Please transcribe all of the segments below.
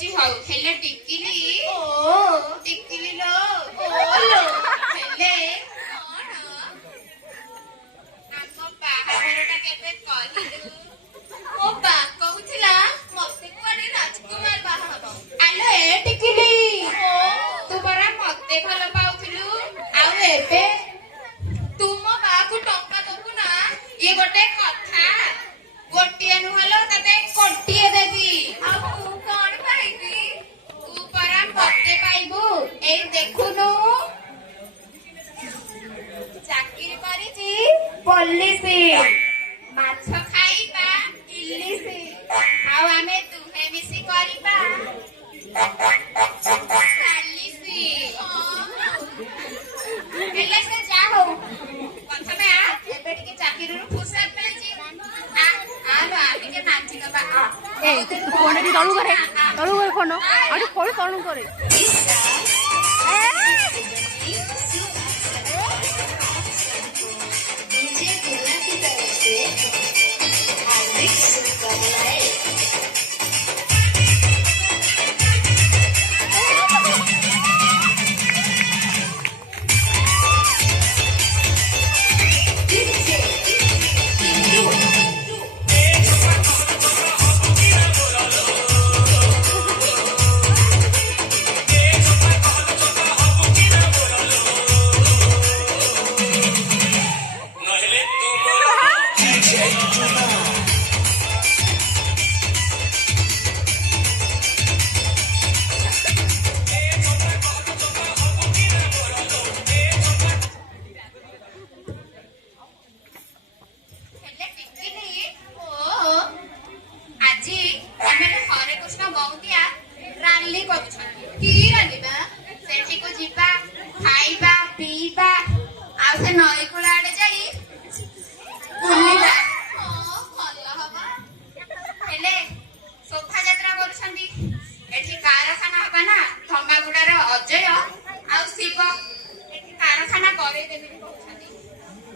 ହଉଛି ହଉ ହେଲେ ଟିକିଲି ଟିକିଲି ଲୋ ହେଲେ କଣ ଆମ ବାହାଘରଟା କେବେ କହିଲୁ? ମୋ ବା କହୁଥିଲା ମତେ କୁଆଡେ ରାଜକୁମାର ବାହା ହବ। ଆଲୋ ଏ ଟିକିଲି ତୁ ପରା ମତେ ଭଲ ପାଉଥିଲୁ ଆଉ ଏବେ ତୁ ମୋ ବାକୁ ଟଙ୍କା ଦବୁ ନା? ଇଏ ଗୋଟେ କଥା, ଗୋଟିଏ ନୁହଲୋ ତତେ କୋଟିଏ ଦେବି। ଆଉ ତୁ କଣ ପାଇବି? ତୁ ପରା ମତେ ପାଇବୁ। ଏଇ ଦେଖୁନୁ ଚାକିରି କରିଛି ପୋଲିସ, ମାଛ ଖାଇବା ଇଲିସି, ଆଉ ଆମେ ଦୁହେଁ ମିଶି କରିବା ଚାଲିସି। ହେଲେ ସେ ଯା ହଉ ପ୍ରଥମେ ଏବେ ଟିକେ ଚାକିରିରୁ ଫୁର୍ସତ ପାଇଛି, ଟିକେ ନାଚିଦବା। ଫୋନ ଏଠି ତଳୁ କରେ ଫୋନ ଆଉ ଫୋନ ତଳୁ କରେ।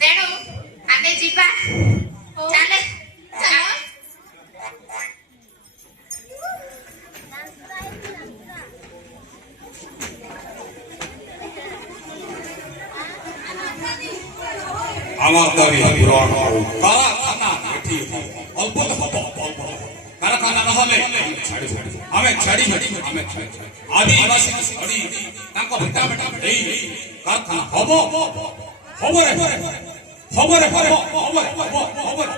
ତେଣୁ ଆମେ ଯିବା। ଚାଲେ আমার দাবি পূরণ করো। কারখানা এটি অল্প কারখানা না হলে আমি ছাড়ি আদিবাসী ছাড়ি তাঙ্ক বেটা বেটা এই কারখানা হব হবরে হবরে হবরে হবরে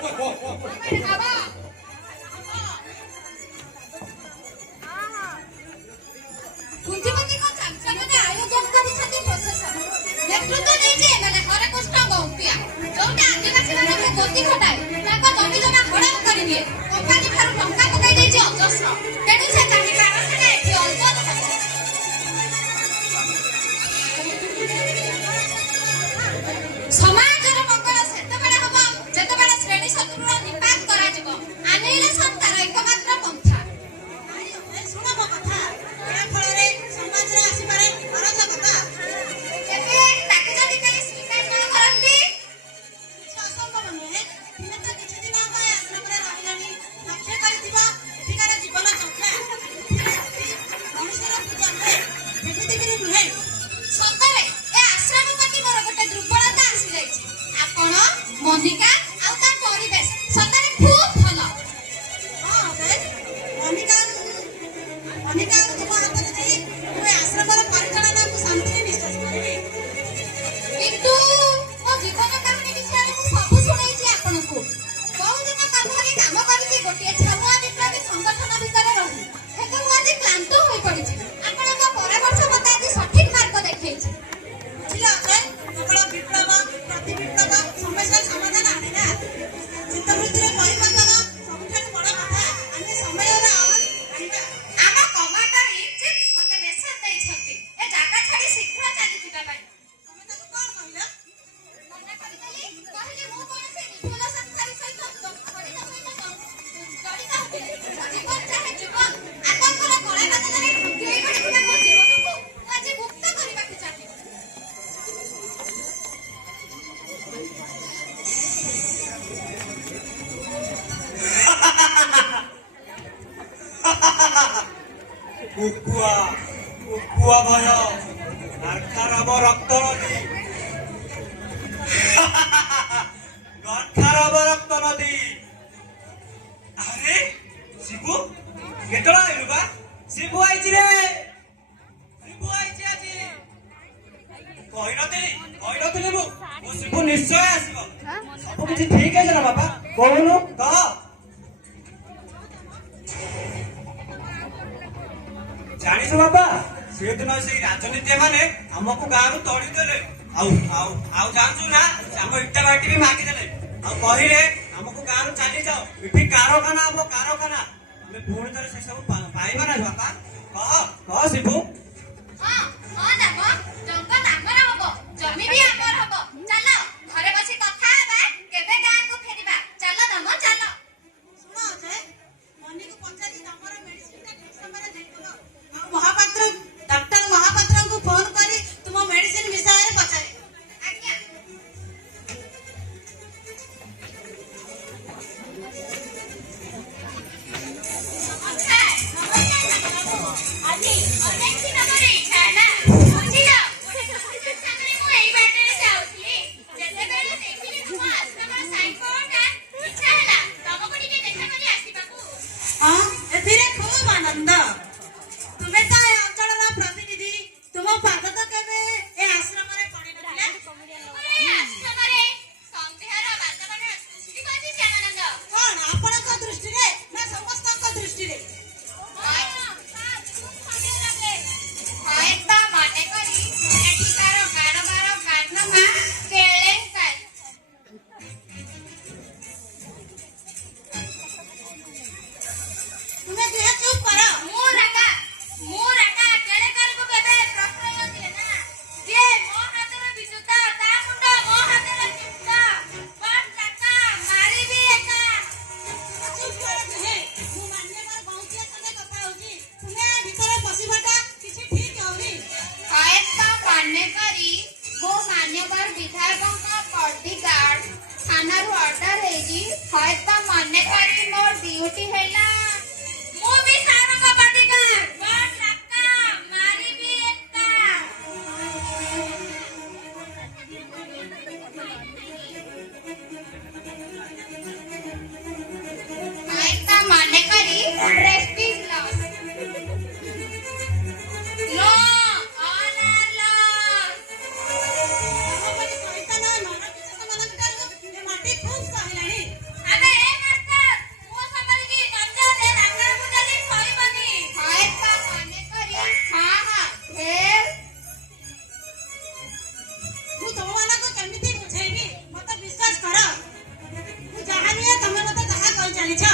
ପୁଞ୍ଜିପତିଙ୍କ ଚାଞ୍ଚଲ୍ୟରେ ଆୟୋଜନ କରିଛନ୍ତି ପ୍ରଶାସନ। ନେତୃତ୍ୱ ଦେଇଛି ଏମାନେ ହରେକୃଷ୍ଣ ଗୌତିଆ, ଯୋଉଟା ଆଦିବାସୀମାନଙ୍କୁ ଗତି ଘଟାଏ, ତାଙ୍କ ଜମି ଜମା ହଡପ କରିଦିଏ, କମ୍ପାନୀ ଠାରୁ ଟଙ୍କା ପକାଇ ଦେଇଛି ଅଜସ୍ର। ତେଣୁ ସେ ଚାଲି କାରଖାନା ଏଠି ଅଲବତ ହେବ। ସମାଜର ମଙ୍ଗଳ ସେତେବେଳେ ହେବ ଯେତେବେଳେ ଶ୍ରେଣୀ ଶତ୍ରୁର ନିପାତ କରାଯିବ। ଆନିହିଲେସନ ତାର ଏକମାତ୍ର ପନ୍ଥା। ଶୁଣ ମୋ କଥା, ଏହା ଫଳରେ ସମାଜରେ ଆସିପାରେ ଅରାଜକତା। ଏବେ ତାକୁ ଯଦି କେହି ସ୍ୱୀକାର ନ କରନ୍ତି ଅସମ୍ଭବ ନୁହେଁ। ତୁମେ ତ କିଛି ଦିନ ହେବ ଆଶ୍ରମରେ ରହିଲାଣି, ଲକ୍ଷ୍ୟ କରିଥିବ କୁକୁଆ କୁକୁଆ ଭୟ ଗର୍ଖାରବ ରକ୍ତ ନଦୀ ଗର୍ଖାରବ ରକ୍ତ ନଦୀ। ଆରେ ଶିବୁ କେତେବେଳେ ଆଇଲୁ ବା? ଶିବୁ ଆଇଛି ରେ, ଶିବୁ ଆଇଛି ଆଜି। କହିନଥିଲି ମୁଁ ଶିବୁ ନିଶ୍ଚୟ ଆସିବ। ସବୁ କିଛି ଠିକ ହେଇଛି ନା ବାପା? କହୁନୁ କହ। ଜାଣିଛୁ ବାପା, ସେଦିନ ସେଇ ରାଜନୀତି ମାନେ ଆମକୁ ଗାଁରୁ ତଡ଼ିଦେଲେ। ଆଉ ଜାଣିଛୁ ନା ଆମ ଇଟା ବାଟି ବି ମାଗିଦେଲେ। ଆଉ କହିଲେ ଆମକୁ ଗାଁରୁ ଚାଲିଯାଅ, ଏଠି କାରଖାନା ହବ କାରଖାନା। ଆମେ ପୁଣି ଥରେ ସେ ସବୁ ପାଇବା ନା ବାପା? କହ ଶିବୁ। ହଁ ନାମ ଜଙ୍ଗଲ ଆମର ହବ, ଜମି ବି ଆମର ହବ। ଚାଲ ଘରେ ବସି କଥା ହେବା, କେବେ ଗାଁକୁ ଫେରିବା। ଚାଲ ନାମ ଚାଲ। ଶୁଣ ଅଜୟ, ମନିକୁ ପଚାରି ତମର ମେଡିସିନଟା ଠିକ ସମୟରେ ଦେଇଦେବ। ଆଉ ମହାପାତ୍ର ଡକ୍ଟର ମହାପାତ୍ରଙ୍କୁ ଫୋନ କରି ତୁମ ମେଡିସିନ ବିଷୟରେ ପଚାରିବ। ଆଜ୍ଞା। ଆଜି ଅନେକ ଦିନ ପରେ ଇଚ୍ଛା ହେଲା, ବୁଝିଲ? ସାଙ୍ଗରେ ମୁଁ ଏଇ ବାଟରେ ଯାଉଥିଲି, ଯେତେବେଳେ ଦେଖିଲି ତୁମ ଆଶ୍ରମର ସାଇଁକଟା, ଇଚ୍ଛା ହେଲା ତମକୁ ଟିକେ ଦେଖା କରି ଆସିବାକୁ। ହଁ, ଏଥିରେ ଖୁବ୍ ଆନନ୍ଦ। ତୁମେ ତ ଏ ଅଞ୍ଚଳର ପ୍ରତିନିଧି, ତୁମ ପାଦ ତ କେବେ ଏ ଆଶ୍ରମରେ ପଡ଼ିନଥିଲା। ଏ ଆଶ୍ରମରେ ସନ୍ଦେହର ବାତାବରଣ ସୃଷ୍ଟି କରିଛି ଶ୍ୟାମାନନ୍ଦ। କଣ ଆପଣଙ୍କ ଦୃଷ୍ଟିରେ ନା ସମସ୍ତଙ୍କ ଦୃଷ୍ଟିରେ? ହଏତ ମନେ କରି ଏଠିକାର କାରବାର କାରନାମା କେଳେଙ୍କାରୀ। ତୁମେ ଦୁହେଁ ଚୁପ୍ କର। ମୁଁ ରାଗା କେଳେଙ୍କାରୀକୁ କେବେ ପ୍ରଶ୍ରୟ ଦିଏ ନା। ଯିଏ ମୋ ହାତରେ ବିଜୁତା, ତା ମୁଣ୍ଡ ମୋ ହାତରେ ଚିନ୍ତା। ବସ୍ ରାଗା, ମାରିବି ଏକା। ଚୁପ୍ କର ଦୁହେଁ। ମୁଁ ମାନ୍ୟବର ବୌଦ୍ଧିଆ ସଙ୍ଗେ କଥା ହଉଛି। ତୁମେ ଏ ଭିତରେ ପଶିବାଟା କିଛି ଠିକ ହଉନି। ହଏତ ମନେ କରି ମୁଁ ମାନ୍ୟବର ବିଧାୟକଙ୍କ ବଡିଗାର୍ଡ, ଥାନାରୁ ଅର୍ଡର ହେଇଛି। ହଏତ ମନେ କରି ମୋର ଡ୍ୟୁଟି ହେଲା, ମୁଁ ବି ସାରଙ୍କ ବଡିଗାର୍ଡ। ବସ୍ ରାଗା, ମାରିବି ଏକା। ହଏତ ମନେ କରି prestige loss. No, all are lost. ତମପରି Shaitaan ନରପିଶାଚମାନଙ୍କଠାରୁ ଏ ମାଟି ଖୁବ୍ ସହିଲାଣି। ଆବେ ଏ ମାଷ୍ଟର, ମୁଁ ସମ୍ଭାଳିକି ନଚେତ ରାଗାକୁ ଦେଲି ସହିବନି। ହଏତ ମନେ କରି ହଁ ଫେର। ମୁଁ ତମମାନଙ୍କୁ କେମିତି ବୁଝେଇବି? ମତେ ବିଶ୍ୱାସ କର। ମୁଁ ଯାହା ନୁହେଁ ତମେ ମତେ ତାହା କହି ଚାଲିଛ।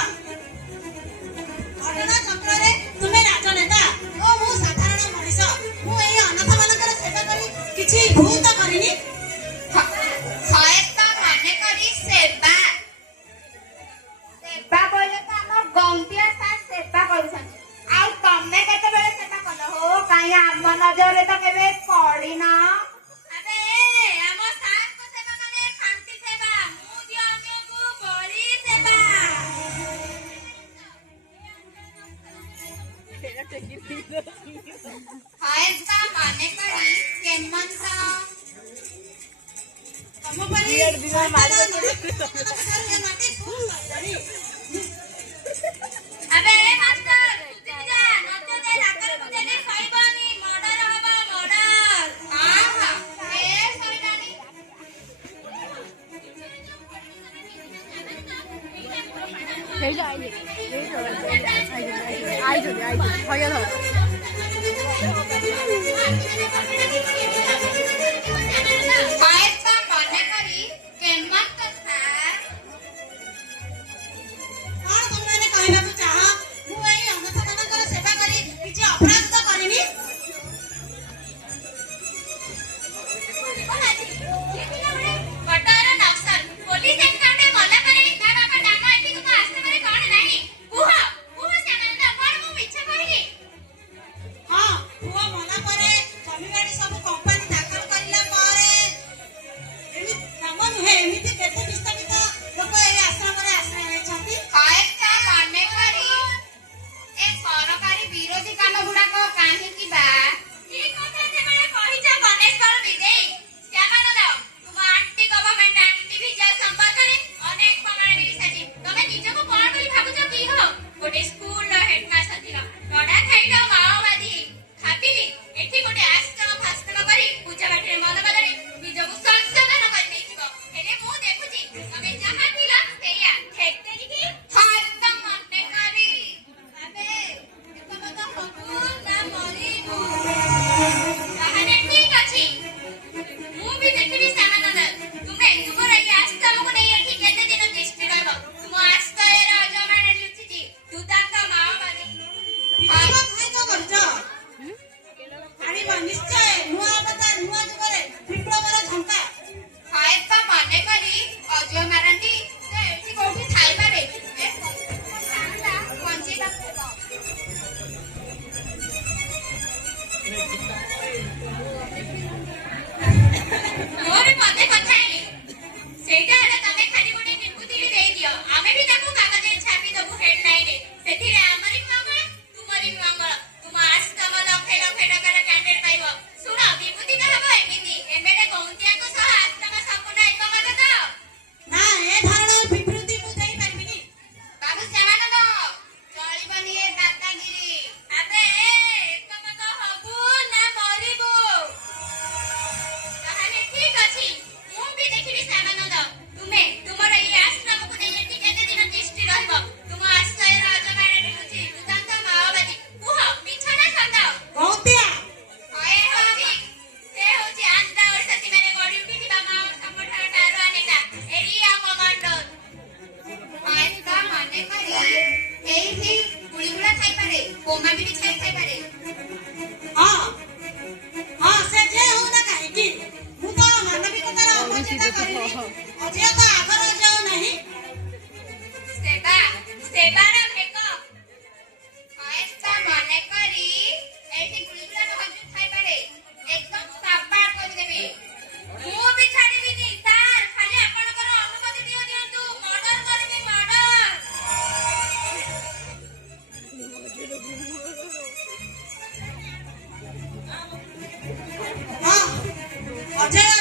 ଘଟଣା ଚକ୍ରରେ ତୁମେ ରାଜନେତା ଓ ମୁଁ ସାଧାରଣ ମଣିଷ। ମୁଁ ଏଇ ଅନାଥମାନଙ୍କର ସେବା କରି କିଛି ଭୁଲ ତ କରିନି। ହଏତ ମନେ କରି ସେବା କହିଲେ ତ ଆମ ଗନ୍ତିଆ ସାର୍ ସେବା କରୁଛନ୍ତି। ଆଉ ତମେ କେତେବେଳେ ସେବା କଲ ହୋ? କାହିଁ ଆମ ନଜରରେ ତ କେବେ ପଡିନ। ଆବେ ଆମ ସାର୍ଙ୍କ ସେବା ମାନେ ଖାଣ୍ଟି ସେବା। ମୁଁ ଦିଅ ଅନ୍ୟକୁ ବଳି ସେବା। ହଏତ ମନେ କରି କେମନ୍ତ। ତମପରି ଶୈତାନ ନରପିଶାଚମାନଙ୍କଠାରୁ ଏ ମାଟି ଖୁବ୍ ସହିଲାଣି। ଆବେ ଏ ମାଷ୍ଟର, ସୁଧି ଯା, ନଚେତ ରାଗାକୁ ଦେଲି ସହିବନି। ମର୍ଡର ହବ, ମର୍ଡର। ଏ ସହିଲାଣି। ହଏତ ମନେ କରି କେମନ୍ତ ସାର୍। କଣ ତମେମାନେ କହିବାକୁ ଚାହ? ମୁଁ ଏଇ ଅନାଥମାନଙ୍କର ସେବା କରି କିଛି ଅପରାଧ ତ କରିନି। ବଟର ନକ୍ସଲ ପୋଲିସ ଏନକାଉଣ୍ଟର କଲା ପରେ ତା ବାପା ଡାମ ଏଠିକୁ ମୋ ଆଶ୍ରମରେ କଣ ନାହିଁ? କୁହ ଶ୍ୟାମାନନ୍ଦ, କଣ ମୁଁ ମିଛ କହିଲି? ହଁ, ପୁଅ ମଲା ପରେ ଜମିବାଡି ସବୁ କମ୍ପାନୀ ଦାଖଲ କରିଲା ପରେ ଏମିତି କାମ ନୁହେଁ। ଏମିତି କେତେ ବିସ୍ତାରିତ ଲୋକ ଏଇ ଆଶ୍ରମରେ ଆଶ୍ରୟ ନେଇଛନ୍ତି। ହଏତ ମନେ କରି ଏ ସରକାରୀ ବିରୋଧୀ କାମ ଗୁଡାକ আমি ବି ଛାଇ ଖାଇପାରେ ହଁ ହଁ ସେ ଯେ ହଉ ନା କାହିଁକି ମୁଁ ତ ମାନବିକତାର ଅପଚେଷ୍ଟା କରିନି ଅଜୟ ତ ଆଗର ଅଜୟ ନାହିଁ ସେବାର ଭେକ କଏସ୍ତା ମନେ କରି ଏଇଠି ଗୁଳିଗୁଳା ହଜୁର ଖାଇପାରେ ଏକଦମ ସାବାଡ଼ କରିଦେବି ମୁଁ ବି ଛାଡ଼ିବିନି ସାର୍ ଖାଲି ଆପଣଙ୍କର ଅନୁମତି ଦିଅନ୍ତୁ ମର୍ଡର କରିବି ମର୍ଡର ହଁ ଅଜୟ